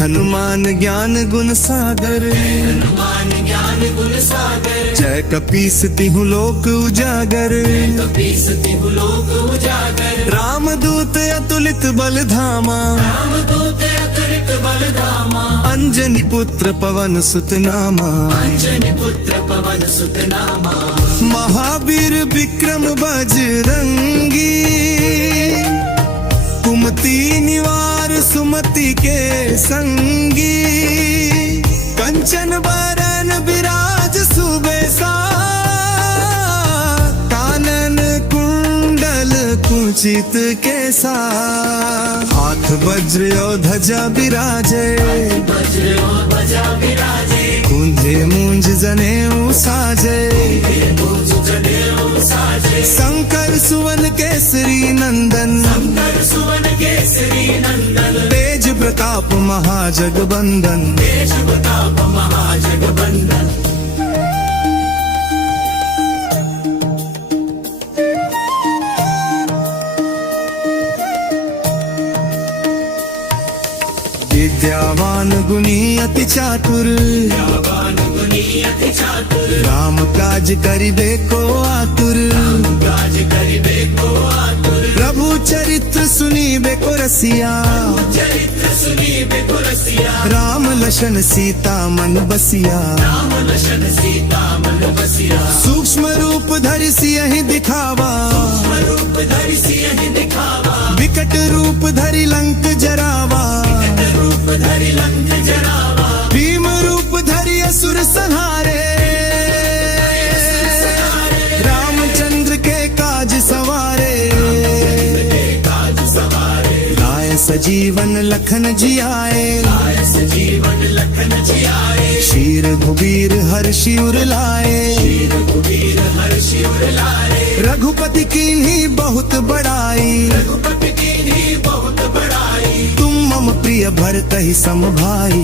हनुमान ज्ञान गुण सागर, जय कपीस तिहु लोक उजागर। रामदूत अतुलित बल धामा, अंजनी पुत्र पवन सुत नामा। महावीर विक्रम बजरंगी, कुमति निवार सुमति के संगी। कंचन बरन विराज सुबेसा, कानन कुंडल कुंचित केसा। हाथ वज्र और ध्वजा विराजे, कुंजे मूंज जनेऊ साजे। शंकर सुवन केसरी नंदन, तेज प्रताप महाजगबंदन। विद्यावान गुणी अति चातुर, राम काज करिबे को आतुर। प्रभु चरित्र सुनीबे को रसिया, राम लशन सीता मन बसिया। सूक्ष्म रूप धरि सियहि दिखावा, विकट रूप धरि लंक जरावा। भीम रूप धरि असुर संहारे, रामचंद्र के काज सवारे। लाए सजीवन लखन जियाए, शीर घुबीर हर्षि उर लाए। रघुपति कीन्ही बहुत बड़ाई, तुम मम प्रिय भरतहि सम भाई।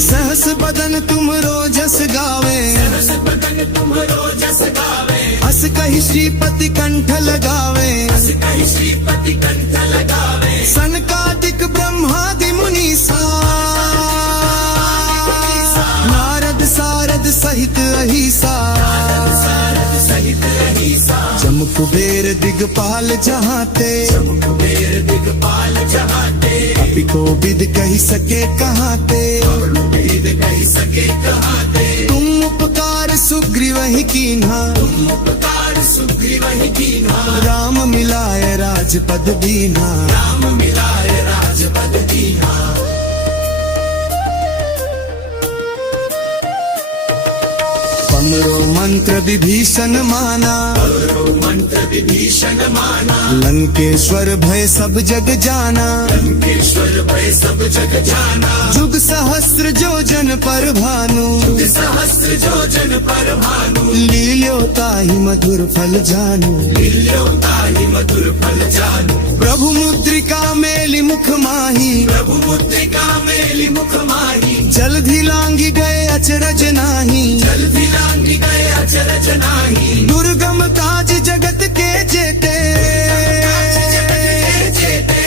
सहस बदन तुम रोजस गावे, हस कहि श्रीपति कंठ लगावे। सनकादिक ब्रह्मादि मुनीसा, नारद सारद सहित अहिसा। जम कुबेर दिगपाल जहाते, कपि कोविद कहि सके कहाते। तुम उपकार सुग्रीवहि कीन्हा, राम मिलाए राजपद दीन्हा। पमरो मंत्र विभीषण माना, लंकेश्वर भय सब जग जाना। जुग सहस्र जोजन पर भानु, लील्यो ताहि मधुर फल जानू। प्रभु मुद्रिका मेलि मुख माही, जलधि लांघि गए अचरज नाही। दुर्गम काज जगत के जेते,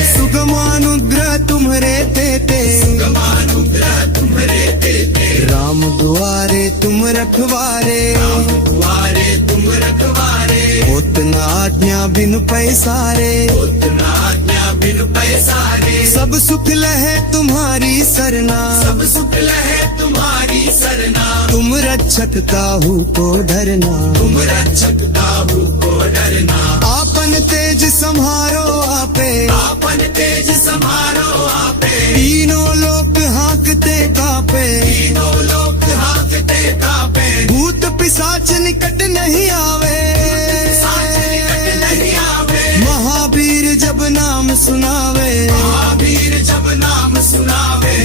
सुगमानुग्रह तुम्हरे तेते। राम दुआरे तुम रखवारे, होत न आज्ञा बिनु पैसारे। सब सुख लहे तुम्हारी सरना, तुम रक्षक काहू को डरना। आपन तेज सम्हारो आपे, तीनों लोक हांकते कापे। भूत पिशाच निकट नहीं आवे, महावीर जब नाम सुनावे।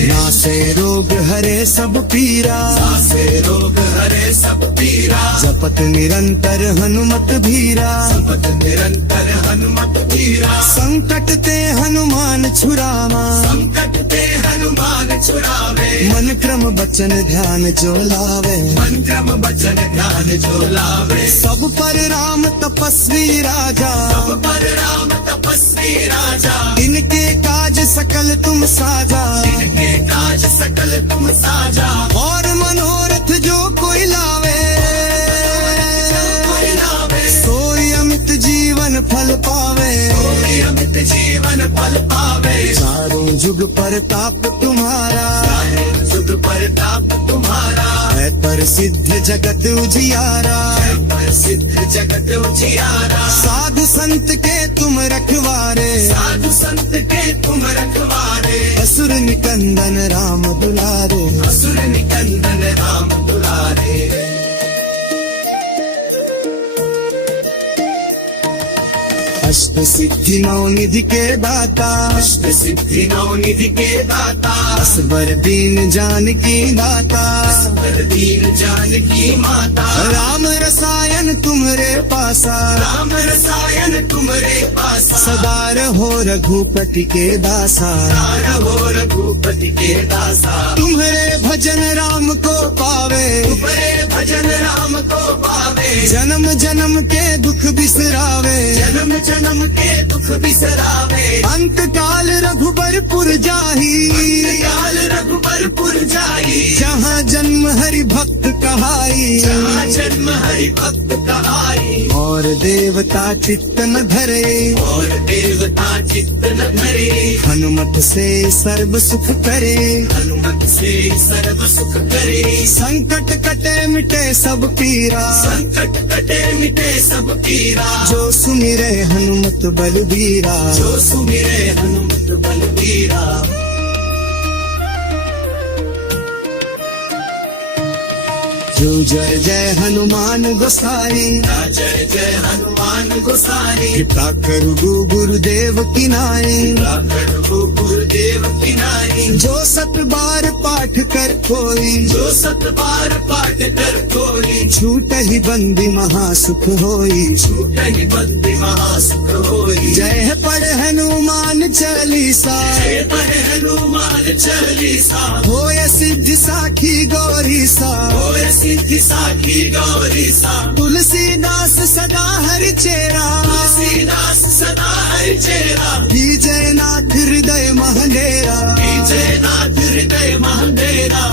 नास सासे रोग हरे सब पीरा, सासे रोग हरे सब पीरा। जपत निरंतर हनुमत भीरा, जपत निरंतर हनुमत भीरा। संकट ते हनुमान छुरावा, संकट ते हनुमान छुरावे। मन क्रम बचन ध्यान जो लावे, मन क्रम बचन ध्यान जो लावे। सब पर राम तपस्वी राजा, सब पर राम तपस्वी राजा। इनके काज सकल तुम साजा, इनके काज सकल तुम साजा। और मनोरथ जो कोई लावे, सोई अमित जीवन फल पावे, सोई अमित जीवन फल पावे। चारों जुग परताप तुम्हारा, चारों जुग परताप तुम्हारा। है प्रसिद्ध जगत उजियारा, है प्रसिद्ध जगत उजियारा। साधु संत के तुम रखवारे, साधु संत के तुम रखवारे। असुर निकंदन राम दुलारे, असुर निकंदन राम दुलारे। अष्ट सिद्धि नौ निधि के दाता, अष्ट सिद्धि नौ निधि के दाता। असबर दीन जानकी दाता, असबर दीन जानकी माता। राम रसायन तुम्हारे पासा, राम रसायन तुम्हारे पासा। सदा रहो रघुपति के दासा, सदा रहो रघुपति के दासा। तुम्हारे भजन राम को पावे, तुम्हारे भजन राम को पावे। जन्म जन्म के दुख बिसरावे, जन्म जन्म के दुख बिसरावे। अंत काल रघुबरपुर जाही, अंत काल रघुबरपुर जाही। जहाँ जन्म हरि भक्त कहाई, जहाँ जन्म हरि भक्त कहाई। और देवता चित्त न धरे, और देवता चित्त न धरे। हनुमत से सर्व सुख करे, हनुमत से सर्व सुख करे। संकट कटे मिटे सब पीरा, संकट कटे मिटे सब पीरा। जो सुमिरे हनुमत बलबीरा, जो सुमिरे हनुमत बलबीरा। जो जय जय हनुमान गोसाई, जय जय हनुमान गोसाई। कृपा करु गुरुदेव की नाई, कृपा करु गुरुदेव की नाई। जो सत बार पाठ कर कोई, जो सत बार पाठ कर कोई। छूट ही बंदी महासुख होई, छूट ही बंदी महासुख होई। जय पढ़ हनुमान चालीसा, जय पढ़ हनुमान चालीसा। होय सिद्धि साखी गौरी सा, होय सिद्धि साखी गौरी सा। तुलसीदास सदा हरि चेरा, तुलसीदास सदा हरि चेरा। विजय नाथ हृदय महंडेरा, विजय नाथ हृदय महंडेरा।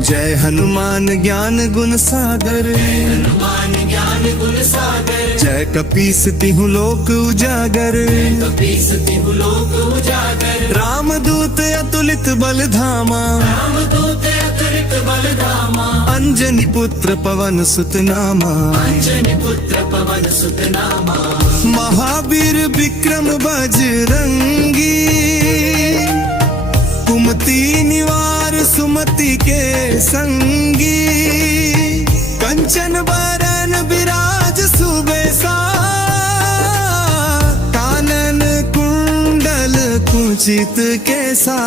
जय हनुमान ज्ञान गुण सागर, हनुमान ज्ञान गुण सागर। जय कपीस तिहु लोक उजागर, कपीस तिहु लोक उजागर। राम दूत अतुलित बल धामा, राम दूत अतुलित बल धामा। अंजनी पुत्र पवन सुत नामा, अंजनी पुत्र पवन सुत नामा। महावीर विक्रम बजरंगी, कुमति निवार सुमति के संगी। कंचन बरन विराज सुबेसा, कानन कुंडल कुंचित केसा।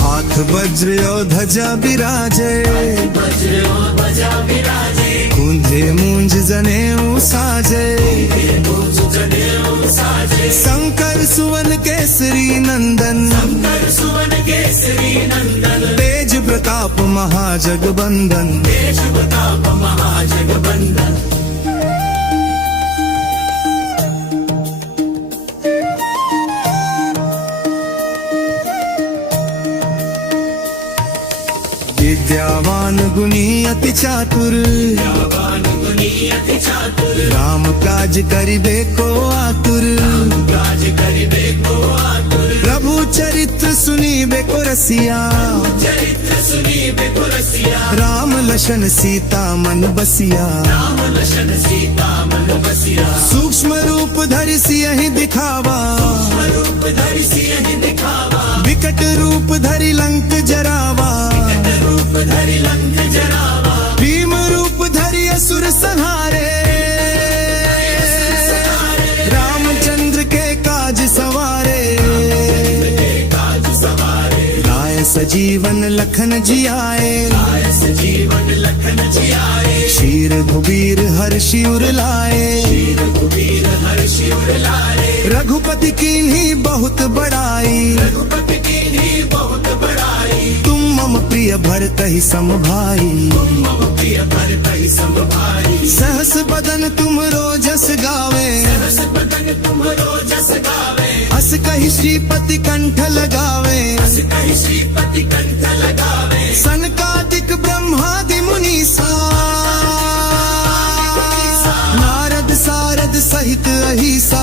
हाथ वज्र और ध्वजा विराजे, वज्र और ध्वजा विराजे। कुंधे मूंज जनेऊ साजे, शंकर सुवन केसरी नंदन, शंकर सुवन केसरी नंदन। तेज प्रताप महाजगबंदन, तेज प्रताप महाजगबंदन। विद्यावान गुणी अति चातुर, विद्यावान गुणी अति चातुर। राम काज करिबे को आतुर, राम काज करिबे को आतुर। प्रभु चरित्र सुनिबे को रसिया, चरित्र सुनी बेपुरसिया, राम लशन सीता मन बसिया। राम लशन सीता मन बसिया, सूक्ष्म रूप धरि सियहि दिखावा, रूप धरि सियहि दिखावा, विकट रूप धरि लंक जरावा। रूप धरि लंक जरावा, भीम रूप धरि असुर संहारे, रामचंद्र के काज सवारे। काज सवारे, लाए सजीवन लखन जियाए, आए सजीवन लखन जियाए। शीर घुबीर हर्षि उर लाए, रघुवीर हर्षि उर लाए, रघुपति कीन्ही बहुत बड़ाई। रघुपति कीन्ही बहुत बड़ाई। तुम मम प्रिय भरतहि सम भाई, मम प्रिय भरतहि सम भाई। सहस बदन तुम रोजस गावे, रस बदन तुम्हरो जस गावे, अस कहि श्रीपति कंठ लगावे। अस कहि श्रीपति कंठ लगावे। सनकादिक ब्रह्मादि मुनीसा, नारद सारद सहित अहिसा।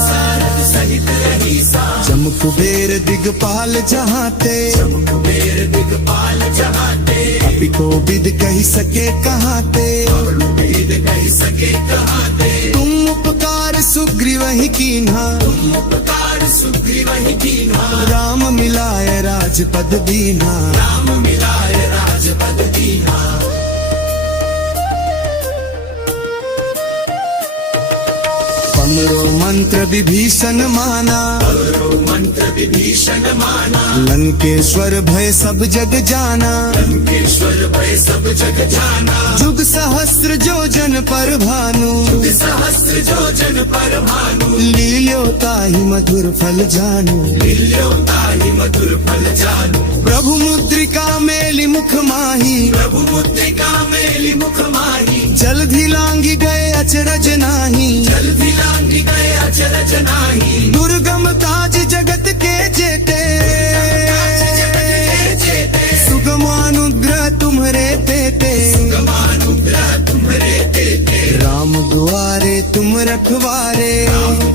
सारद सहित रहीसा, जम कुबेर दिगपाल जहाते, कुबेर दिगपाल जहाते। कपि कोविद कहि सके कहाते। वेद कहि सके कहाते, तुम उपकार सुग्रीवहि कीन्हा, तुम उपकार सुग्रीवहि कीन्हा। राम मिलाय राजपद दीन्हा। राम मिलाय राजपद दीन्हा। पमरो मंत्र विभीषण माना, करो मंत्र विभीषण माना। लंकेश्वर भय सब जग जाना। लंकेश्वर भय सब जग जाना, जुग सहस्त्र जो जन पर भानु, सहस्त्र जो जन पर भानु। लील्यो ताहि मधुर फल जानु। लील्यो ताहि मधुर फल जानु, प्रभु मुद्रिका मेलि मुख माही, प्रभु मुद्रिका मेलि मुख माही। जलधि लांघि गए अचरज नाही। जल्दी लांघि गए अचरज नाही। दुर्गम काज जगत के जेते, सुगमानुग्रह तुम्हरे तेते। गमानुग्रह तुम्हरे तेते, राम दुआरे तुम रखवारे,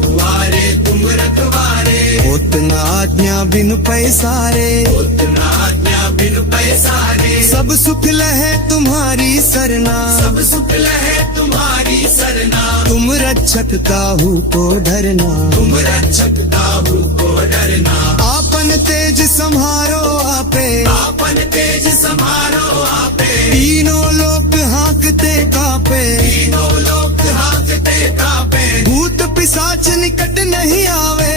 द्वारे तुम रखवारे। होत न आज्ञा बिनु पैसारे। उतना आज्ञा बिनु पैसारे, सब सुख लहे तुम्हारी सरना, सब सुख लहे तुम्हारी सरना। तुम रक्षक काहू को डरना। तुम रक्षक काहू को डरना। आपन तेज संहारो आपे, आपन तेज संहारो आपे। तीनों लोक हाँकते कापे। तीनों लोक हांकते कापे, भूत पिशाच निकट नहीं आवे,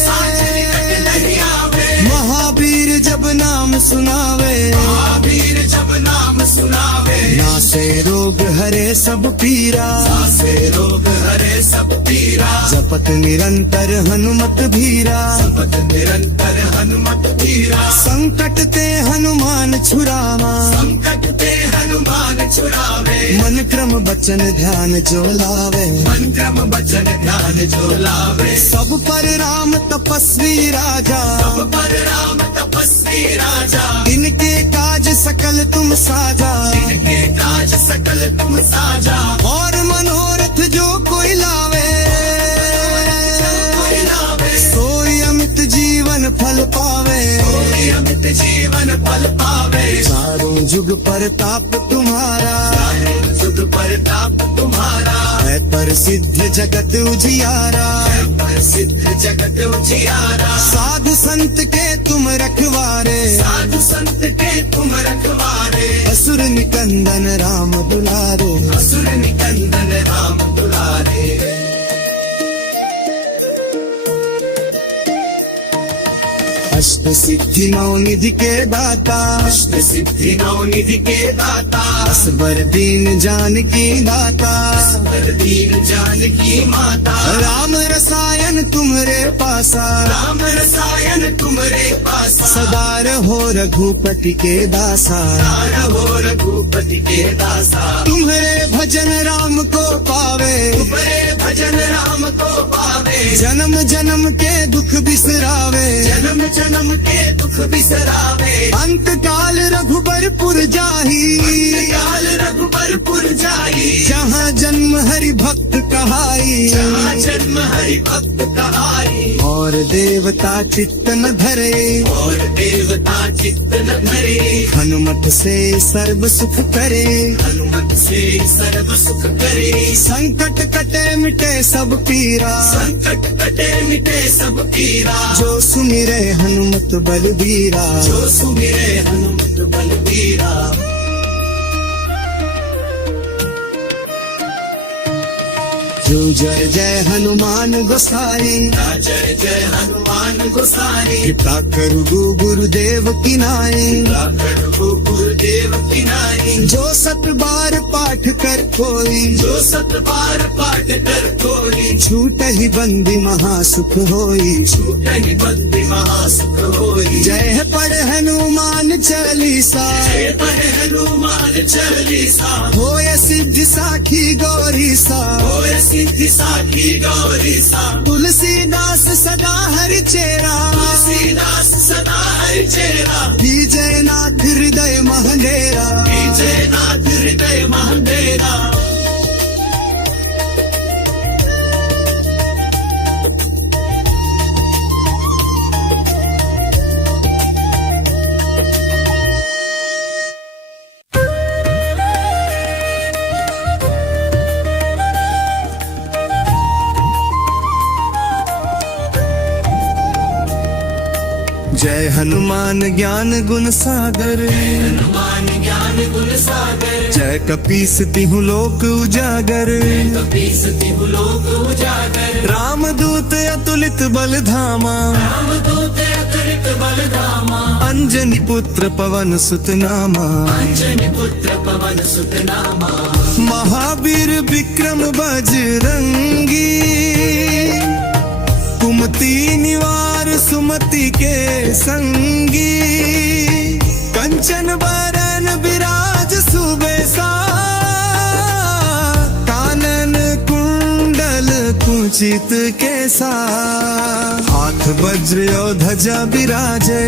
साच निकट नहीं आवे। महावीर जब नाम सुनावे। महावीर जब नाम सुनावे, नासे रोग हरे सब पीरा, से रोग हरे सब पीरा। जपत निरंतर हनुमत भीरा। पद निरंतर हनुमत धीरा, संकट ते हनुमान छुरावा, संकट ते हनुमान छुड़ावे। मन क्रम बचन ध्यान जो लावे। मन क्रम वचन ध्यान जो लावे। सब पर राम तपस्वी राजा, सब पर राम तपस्वी राजा। इनके काज सकल तुम साजा। इनके काज सकल तुम साजा। और मनोरथ जो कोई लावे, कोई लावे, सोई अमित जीवन फल पावे। कोई अमित जीवन फल पावे। चारों जुग परताप तुम्हारा, सुध प्रताप तुम्हारा। है प्रसिद्ध जगत उजियारा। प्रसिद्ध जगत उजियारा। साधु संत के तुम रखवारे, साधु संत के तुम रखवारे। असुर निकंदन राम दुलारे। असुर निकंदन राम दुलारे। अष्ट सिद्धि नौ निधि के दाता, अष्ट सिद्धि नौ निधि के दाता। असबर दीन जानकी दाता। असबर दीन जानकी माता। राम रसायन तुम्हरे पासा, राम रसायन तुम्हरे पासा। सदा रहो रघुपति के दासा। सदा रहो रघुपति के दासा। तुम्हरे भजन राम को पावे, तुम्हरे भजन राम को पावे। जन्म जन्म के दुख बिसरावे, जन्म जन्म के दुख बिसरावे, अंत काल रघुबरपुर जाही, काल रघुबरपुर जाई, जहाँ जन्म हरि भक्त कहाई, जहाँ जन्म हरि भक्त कहाई, और देवता चित्त न धरे, और देवता चित्त न धरे, हनुमत से सर्व सुख करे, हनुमत से सर्व सुख करे, संकट कटे मिटे सब पीरा, संकट कटे मिटे सब पीरा, जो सुमिरे हनुमत बलबीरा, जो सुमिरे हनुमत बलबीरा। जो जय जय हनुमान गोसाई, जय जय हनुमान गोसाई, कृपा करु गुरुदेव की नाई, गुरुदेव की नाई, जो सत बार पाठ कर कोई, जो सत बार पाठ कर कोई, छूट ही बंदी महासुख होई, छूटहि बंदी महासुख होई, जय पढ़ हनुमान चालीसा, जय पढ़ हनुमान चालीसा, होय सिद्धि साखी गौरी सा, होय सिद्धि साखी गौरी सा, तुलसीदास सदा हरि चेरा, तुलसीदास सदा हरि चेरा, जय नाथ हृदय महंडेरा, जय नाथ हृदय महंडेरा। जय हनुमान ज्ञान गुण सागर, हनुमान ज्ञान गुण सागर, जय कपीस तिहु लोक उजागर, कपीस तिहु लोक उजागर, रामदूत अतुलित बल धामा, रामदूत अतुलित बल धामा, अंजनी पुत्र पवन सुत नामा, अंजनी पुत्र पवन सुत नामा, महावीर विक्रम बजरंगी, कुमति निवार सुमति के संगी, कंचन बरन विराज सुबेसा, कानन कुंडल कुंचित केसा, हाथ वज्र और ध्वजा विराजे,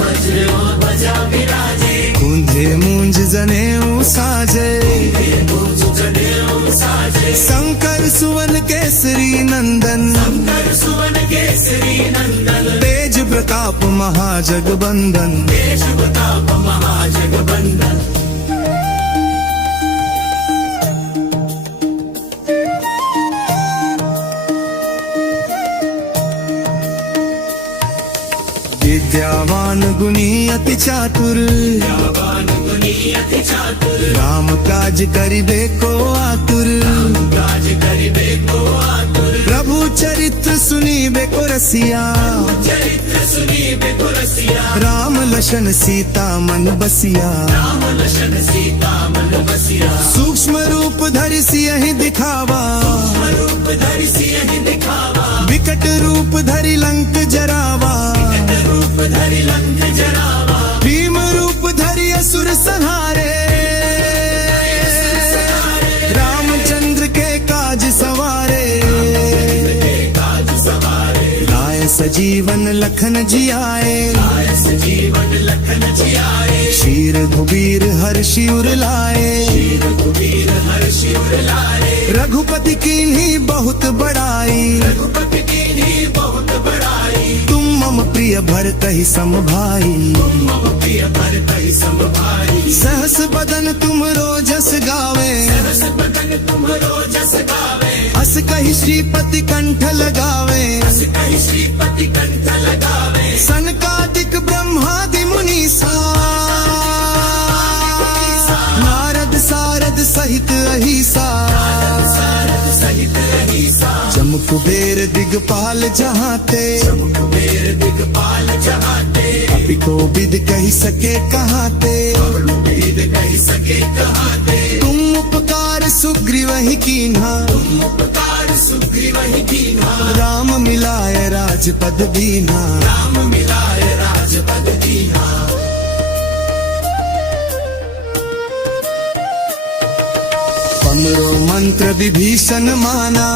वज्र और ध्वजा विराजे, कुंधे मूंज जनेऊ साजे, मूंज जनेऊ साजे, शंकर सुवन केसरी नंदन, शंकर सुवन केसरी नंदन, तेज प्रताप महाजगबंदन, तेज प्रताप महाजगबंदन। विद्यावान गुणी अति चातुर, विद्यावान गुणी अति चातुर, राम काज करिबे को आतुर, काज करिबे को आतुर, प्रभु चरित्र सुनिबे को रसिया, चरित्र सुनिबे को रसिया, राम लशन सीता मन बसिया, राम लशन सीता मन बसिया, सूक्ष्म रूप धरि सियहि दिखावा, रूप धरि सियहि दिखावा, विकट रूप धरि लंक जरावा, रूप धरि लंक जरावा, भीम रूप धरि असुर संहारे, रामचंद्र के काज सवारे, काज सवारे, लाए सजीवन लखन जियाए, लाए सजीवन लखन जियाए, शीर घुबीर हर्षि उर लाए, रघुवीर हर्षि उर लाए, रघुपति कीन्ही बहुत बड़ाई, रघुपति कीन्ही बहुत बड़ाई, तुम मम प्रिय भरतहि सम भाई, मम प्रिय भरतहि सम भाई, सहस बदन तुम रोजस गावे, सहस बदन तुम्हरो जस गावे, हस कहि श्रीपति कंठ लगावे, हस कहि श्रीपति कंठ लगावे, सनकादिक ब्रह्मादि मुनीसा, नारद सारद सहित अहिसा, सारद सहित अहिसा, जम कुबेर दिगपाल जहाते, कुबेर दिगपाल जहाते, अपि को विद कही सके कहाते, वेद कहि सके कहाते, तुम उपकार सुग्रीव ही कीन्हा, तुम उपकार सुग्रीव ही कीन्हा, राम मिलाए राजपद दीन्हा, राम मिलाए राजपद दीन्हा। हमरो मंत्र विभीषण माना,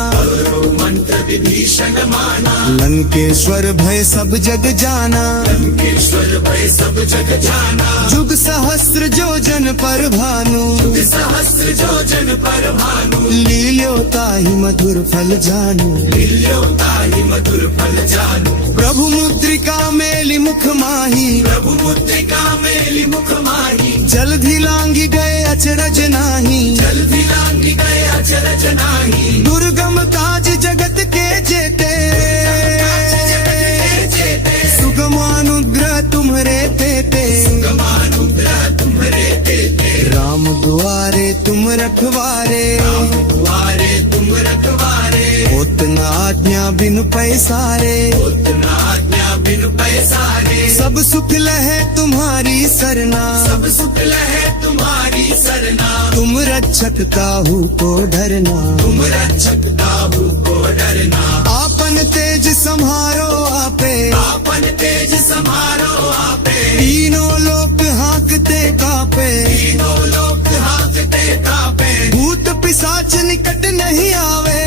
मंत्र विभीषण माना, लंकेश्वर भय सब जग जाना। लंकेश्वर भय सब जग जाना, जुग सहस्त्र योजन पर भानु, सहस्र योजन पर भानु, लील्यो ताहि मधुर फल जानू। मिल्यो ताहि मधुर फल जानू। प्रभु मुद्रिका मेलि मुख माही, प्रभु मुद्रिका मेलि मुख माही, जलधि लांगी गए अचरज नाही। जल्दी लांगी गए अचरज नाही। दुर्गम काज जगत के जेते, सुगमानुग्रह तुम्हरे तेते। गमानुग्रह तुम्हारे देते, राम दुआरे तुम रखवारे, द्वारे तुम रखवारे, होत न आज्ञा बिनु पैसारे। उतना आज्ञा बिनु पैसारे, सब सुख लहे तुम्हारी सरना, सब सुख लहे तुम्हारी सरना। तुम रक्षक काहू को डरना। तुम रक्षक काहू को डरना। आपन तेज सम्हारो आपे, आपन तेज समारो आपे, तीनों लोक हाँकते कापे। तीनों लोक हाथते कापे, भूत पिशाच निकट नहीं आवे,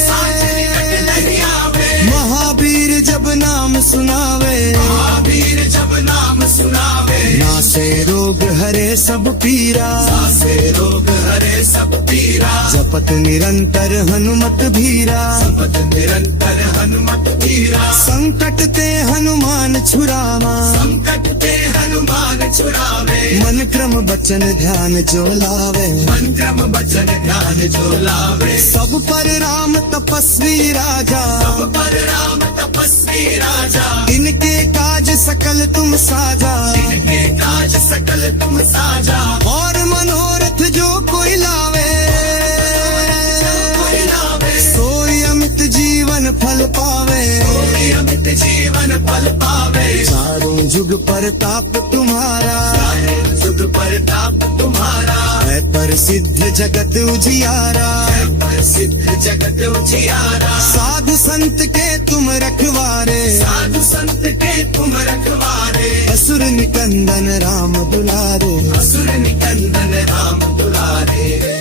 साच निकट नहीं आवे। महावीर जब नाम सुनावे। महावीर जब नाम सुनावे, नासे रोग हरे सब पीरा, से रोग हरे सब पीरा। जपत निरंतर हनुमत भीरा। पद निरंतर हनुमत पीरा, संकट ते हनुमान छुरावा, संकट ते हनुमान छुड़ावे। मन क्रम बचन ध्यान जो लावे। मन क्रम वचन ध्यान जो लावे, सब पर राम तपस्वी राजा, सब पर राम तपस्वी राजा। इनके काज सकल तुम साजा। इनके काज सकल तुम साजा, और मनोरथ जो कोई लावे, कोई लावे। सोई अमित जीवन फल पावे। कोई अमित जीवन फल पावे, चारों जुग परताप तुम्हारा, सुख परताप तुम्हारा। है प्रसिद्ध जगत उजियारा। प्रसिद्ध जगत उजियारा, साधु संत के तुम रखवारे, साधु संत के तुम रखवारे। असुर निकंदन राम दुलारे। असुर निकंदन राम दुलारे।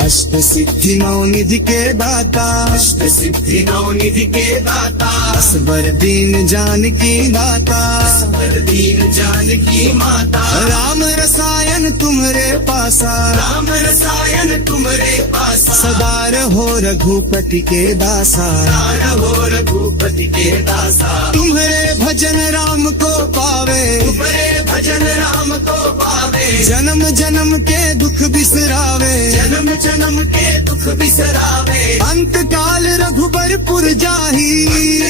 अष्ट सिद्धि नौ निधि के दाता, अष्ट सिद्धि नौ निधि के दाता, असबर दीन जानकी दाता। असबर दीन जानकी माता। राम रसायन तुम्हरे पासा, राम रसायन तुम्हारे पासा। सदा रहो रघुपति के दासा। सदा हो रघुपति के दासा, तुम्हरे भजन राम को पावे, तुम्हारे भजन राम को पावे। जन्म जन्म के दुख बिसरावे। जन्म जन्म के दुख बिसरावे, अंत काल रघुबरपुर जाही,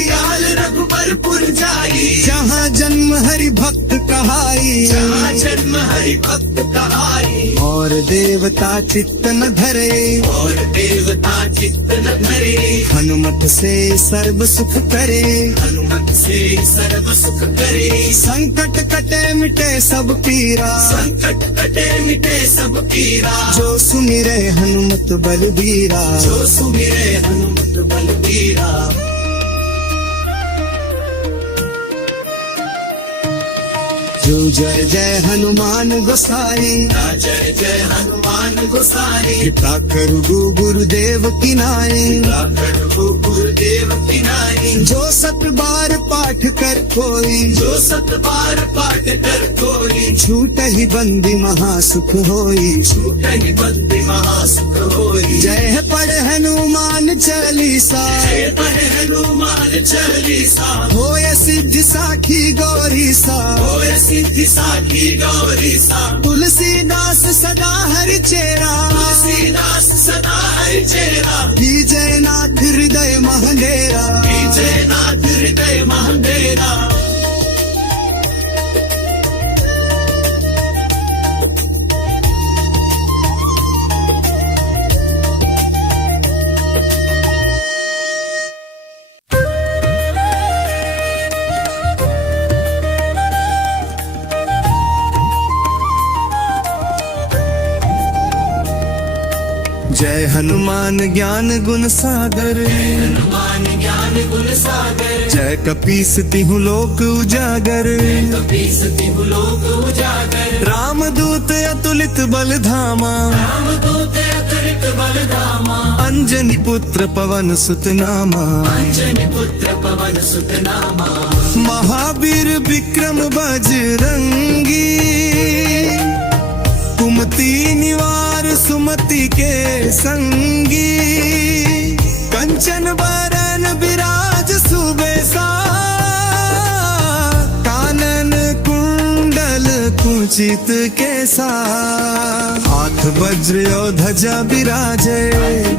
काल रघुबरपुर जाई। जहाँ जन्म हरि भक्त कहाई। जहाँ जन्म हरि भक्त कहाई, और देवता चित्त न धरे, और देवता चित्त न धरे। हनुमत से सर्व सुख करे। हनुमत से सर्व सुख करे, संकट कटे मिटे सब पीरा, संकट कटे मिटे सब पीरा। जो सुमिरे हनुमत बलबीरा। जो सुमिरे हनुमत बलबीरा। जो जय जय हनुमान गोसाई, जय जय हनुमान गोसाई। कृपा करु गुरुदेव की नाई। गुरुदेव की नाई, जो सत बार पाठ कर कोई, जो सत बार पाठ कर कोई। छूट ही बंदी महासुख होई। छूट ही बंदी महासुख होई। जय पढ़ हनुमान चालीसा, जय पढ़ हनुमान चालीसा। होय सिद्धि साखी गौरी सा। होय सिद्धि साखी गौरी सा। तुलसीदास सदा हरि चेरा, तुलसीदास सदा हरि चेरा। जयनाथ हृदय महंडेरा। जयनाथ हृदय महंडेरा। जय हनुमान ज्ञान गुण सागर, हनुमान ज्ञान गुण सागर, जय कपीस तिहु लोक उजागर, कपीस तिहु लोक उजागर, रामदूत अतुलित बल धामा, रामदूत अतुलित बल धामा, अंजनी पुत्र पवन सुत नामा, अंजनी पुत्र पवन सुत नामा, महावीर विक्रम बजरंगी, कुमति निवार सुमति के संगी, कंचन बरन विराज सुबेसा, कानन कुंडल कुंचित केसा, हाथ वज्र और ध्वजा विराजे,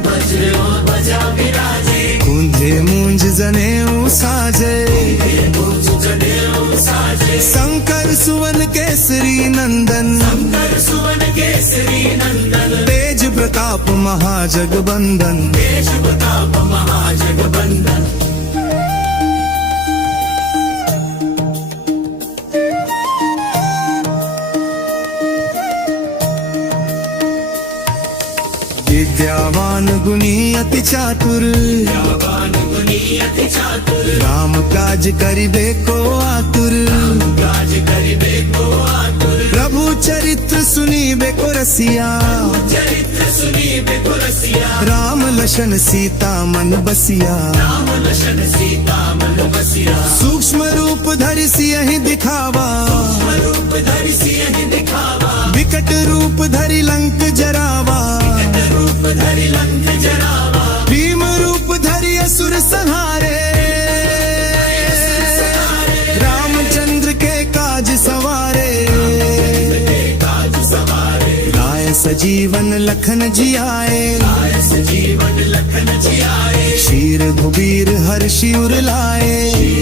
वज्र और ध्वजा विराजे, कुंधे मूंज जनेऊ साजे, मुझ जनेऊ साजे, शंकर सुवन केसरी नंदन, शंकर सुवन केसरी नंदन, तेज प्रताप महाजगबंदन, देश प्रताप महाजगबंदन। विद्यावान गुणी अति चातुर, विद्यावान गुणी अति चातुर, राम काज करिबे को आतुर, काज करिबे को आतुर, प्रभु चरित्र सुनीबे को रसिया, चरित्र सुनीबे को रसिया, राम लशन सीता मन बसिया, राम लशन सीता मन बसिया, सूक्ष्म रूप धरि सियहि दिखावा, रूप धरि सियहि दिखावा, विकट रूप धरि लंक जरावा, रूप धरि लंक जरावा, भीम रूप धरि असुर संहारे, रामचंद्र के काज सवारे, काज सवारे, लाए सजीवन लखन जियाए, लाए सजीवन लखन जियाए, शीर भुबीर हर्षि उर लाए,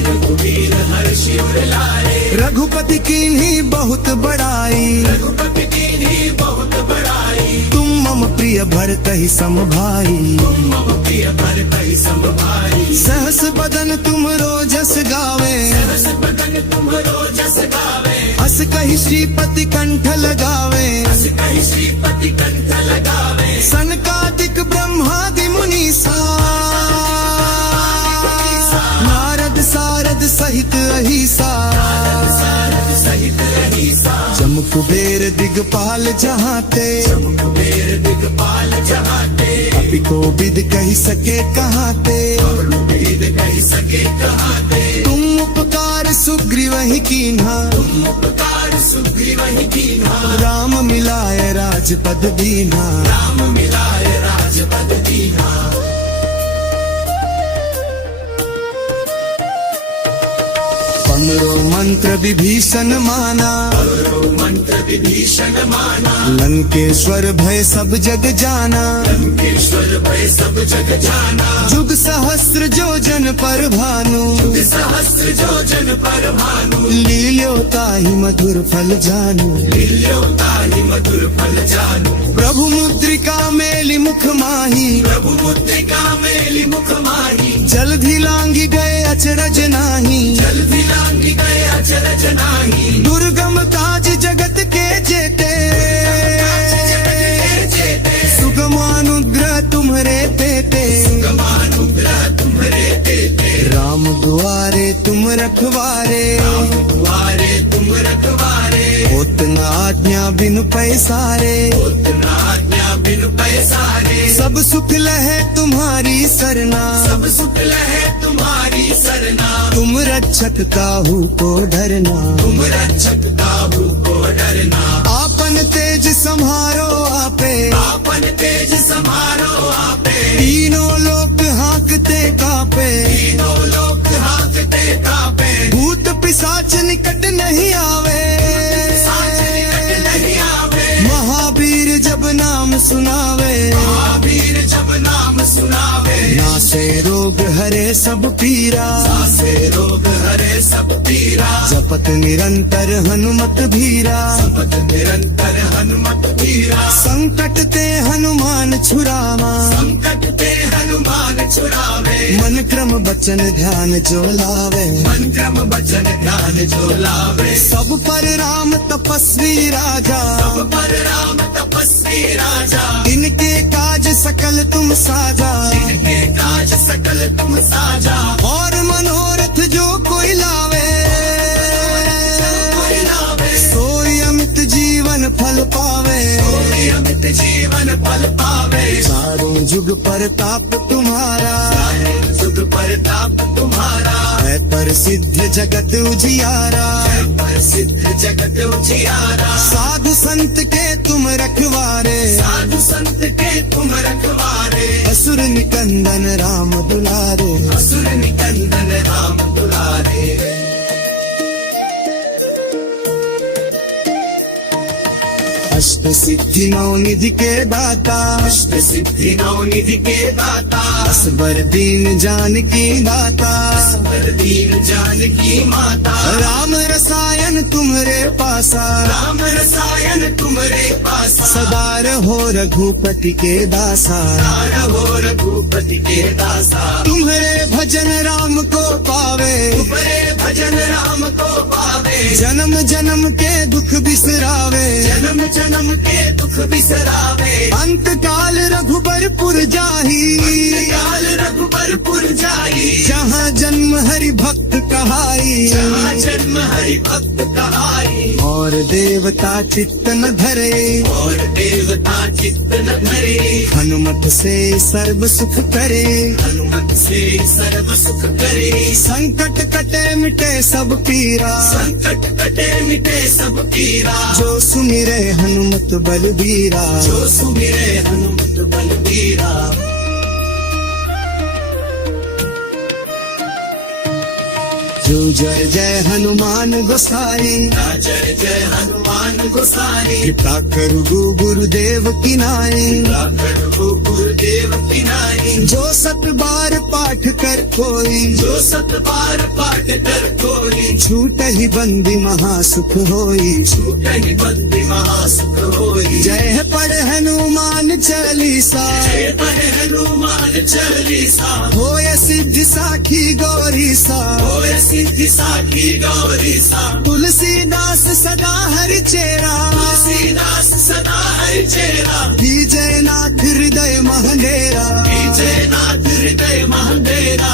रघुवीर हर्षि उर लाए, रघुपति कीन्ही बहुत बड़ाई, रघुपति कीन्ही बहुत बड़ाई, तुम मम प्रिय भरतहि सम भाई, मम प्रिय भरतहि सम भाई, सहस बदन तुम रोजस गावे, रस बदन तुम्हरो जस गावे, हस कहि श्रीपति कंठ लगावे, हस कहि श्रीपति कंठ लगावे, सनकादिक ब्रह्मादि मुनीसा, नारद सारद सहित अहिसा, सारद सहित अहिसा, जम कुबेर दिगपाल जहाते, कुबेर दिगपाल जहाते, कपि कोविद कहि सके कहाते, वेद कहि सके कहाते, तुम उपकार सुग्रीवहि कीन्हा, तुम उपकार सुग्रीवहि कीन्हा, राम मिलाए राजपद दीन्हा, राम मिलाए राजपद दीन्हा, पमरो मंत्र विभीषण माना, मंत्र विभीषण माना, लंकेश्वर भय सब जग जाना, लंकेश्वर भय सब जग जाना, जुग सहस्र जो जन पर भानु, सहस्र जो जन पर भानु, लील्यो ताहि मधुर फल जानू, मिल्यो ताहि मधुर फल जानू, प्रभु मुद्रिका मेलि मुख माही, प्रभु मुद्रिका मेलि मुख माही, जलधि लांघि गए अचरज नाही, जल्दी लांघि गए अचरज नाही, दुर्गम काज जगत के जेते, सुगमानुग्रह तुम्हरे तेते, गमानुग्रह तुम्हरे तेते, राम दुआरे तुम रखवारे, द्वारे तुम रखवारे, होत न आज्ञा बिनु पैसारे, उतना आज्ञा बिनु पैसारे, सब सुख लहे तुम्हारी सरना, सब सुख लहे तुम्हारी सरना, तुम रक्षक काहू को डरना, तुम रक्षक काहू को डरना, आपन तेज सम्हारो आपे, आपन तेज समारो आपे, तीनों लोक हाँकते कापे, तीनों लोक हाथते कापे, भूत पिशाच निकट नहीं आवे, साच निकट नहीं आवे, महावीर जब नाम सुनावे, महावीर जब नाम सुनावे, नासे रोग हरे सब पीरा, से रोग हरे सब पीरा, जपत निरंतर हनुमत भीरा, पद निरंतर हनुमत पीरा, संकट ते हनुमान छुरावा, संकट ते हनुमान छुड़ावे, मन क्रम वचन ध्यान जो लावे, मन क्रम वचन ध्यान जो लावे, सब पर पर राम तपस्वी राजा, सब पर राम तपस्वी राजा, इनके काज सकल तुम साजा, इनके काज सकल तुम साजा, और मनोरथ जो कोई लावे, कोई लावे, सोई अमित जीवन फल पावे। कोई अमित जीवन फल पावे, चारों जुग परताप तुम्हारा, सुख प्रताप तुम्हारा, है प्रसिद्ध जगत उजियारा। प्रसिद्ध जगत उजियारा, साधु संत के तुम रखवारे, साधु संत के तुम रखवारे, असुर निकंदन राम दुलारे। असुर निकंदन राम दुलारे। अष्ट सिद्धि नौ निधि के दाता, अष्ट सिद्धि नौ निधि के दाता, असबर दीन जानकी दाता। असबर दीन जानकी माता, राम रसायन तुम्हरे पासा, राम रसायन तुम्हारे पास, सदा रहो रघुपति के दासा। सदा हो रघुपति के दासा, तुम्हरे भजन राम को पावे, तुम्हारे भजन राम को पावे, जन्म जन्म के दुख बिसरावे। जन्म जन्म के दुख बिसरावे, अंत काल रघुबरपुर जाही, काल रघुबरपुर जाई, जहाँ जन्म हरि भक्त कहाई। जहाँ जन्म हरि भक्त कहाई, और देवता चित्त न धरे, और देवता चित्त न धरे, हनुमत से सर्व सुख करे। हनुमत से सर्व सुख करे, संकट कटे मिटे सब पीरा, संकट कटे मिटे सब पीरा, जो सुमिरे हनुमत बलबीरा। जो सुमिरे हनुमत बलबीरा। जो जय जय हनुमान गोसाई, जय जय हनुमान गोसाई, कृपा करु गुरुदेव की नाई। गुरुदेव की नाई, जो सत बार पाठ कर कोई, जो सत बार पाठ कर कोई, छूट ही बंदी महासुख होई। छूट ही बंदी महासुख होई। जय पढ़ हनुमान चालीसा, जय पढ़े हनुमान चालीसा, होय सिद्धि साखी गौरी सा। होय सिद्धि साखी गौरी सा, तुलसीदास सदा हरि चेरा, तुलसीदास सदा हरि चेरा, जय नाथ हृदय महंडेरा। जय नाथ हृदय महंडेरा।